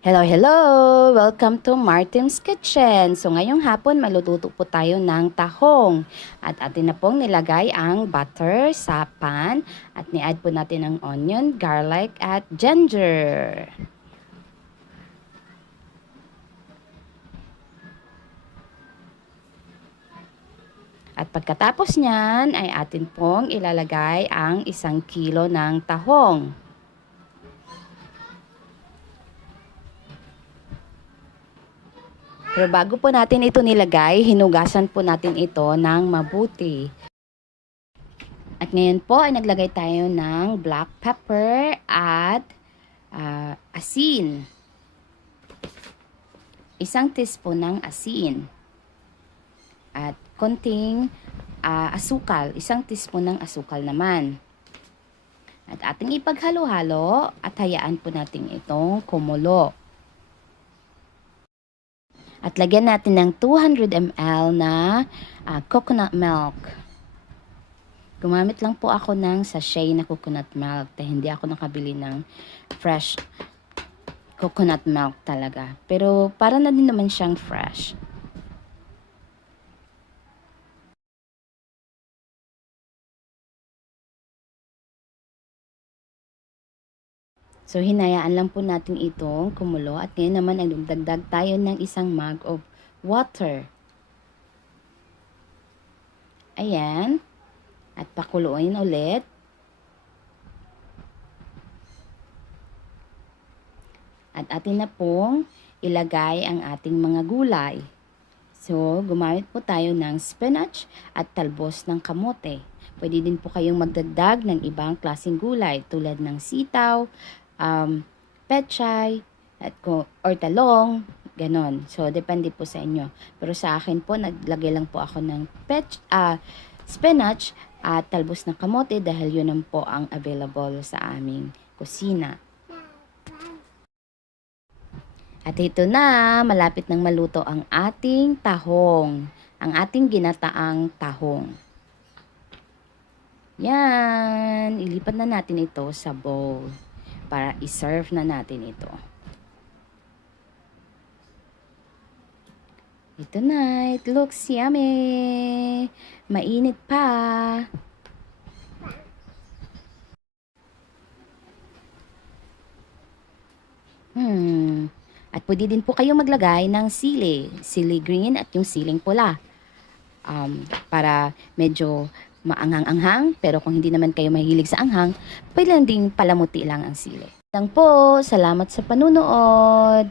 Hello, hello! Welcome to Martim's Kitchen. So ngayong hapon maluluto po tayo ng tahong. At atin na pong nilagay ang butter sa pan at ni-add po natin ang onion, garlic at ginger. At pagkatapos niyan ay atin pong ilalagay ang 1 kilo ng tahong. Pero bago po natin ito nilagay, hinugasan po natin ito ng mabuti. At ngayon po ay naglagay tayo ng black pepper at asin. 1 teaspoon ng asin. At konting asukal, 1 teaspoon ng asukal naman. At ating ipaghalo-halo at hayaan po natin itong kumulo. At lagyan natin ng 200 ml na coconut milk. Gumamit lang po ako ng sachet na coconut milk. Hindi ako nakabili ng fresh coconut milk talaga. Pero para na din naman siyang fresh. So, hinayaan lang po natin itong kumulo. At ngayon naman, ay dagdag tayo ng 1 mug of water. Ayan. At pakuluin ulit. At atin na pong ilagay ang ating mga gulay. So, gumamit po tayo ng spinach at talbos ng kamote. Pwede din po kayong magdagdag ng ibang klaseng gulay tulad ng sitaw, pechay, or talong, ganon. So, depende po sa inyo. Pero sa akin po, naglagay lang po ako ng spinach at talbos ng kamote dahil yun ang po ang available sa aming kusina. At ito na, malapit nang maluto ang ating tahong, ang ating ginataang tahong. Yan, ilipat na natin ito sa bowl para i-serve na natin ito. Ito na, it looks yummy. Mainit pa. At pwede din po kayong maglagay ng sili green at yung siling pula. Para medyo maanghang-anghang, pero kung hindi naman kayo mahilig sa anghang, pwede lang ding palamuti lang ang sili. Lang po, salamat sa panunood.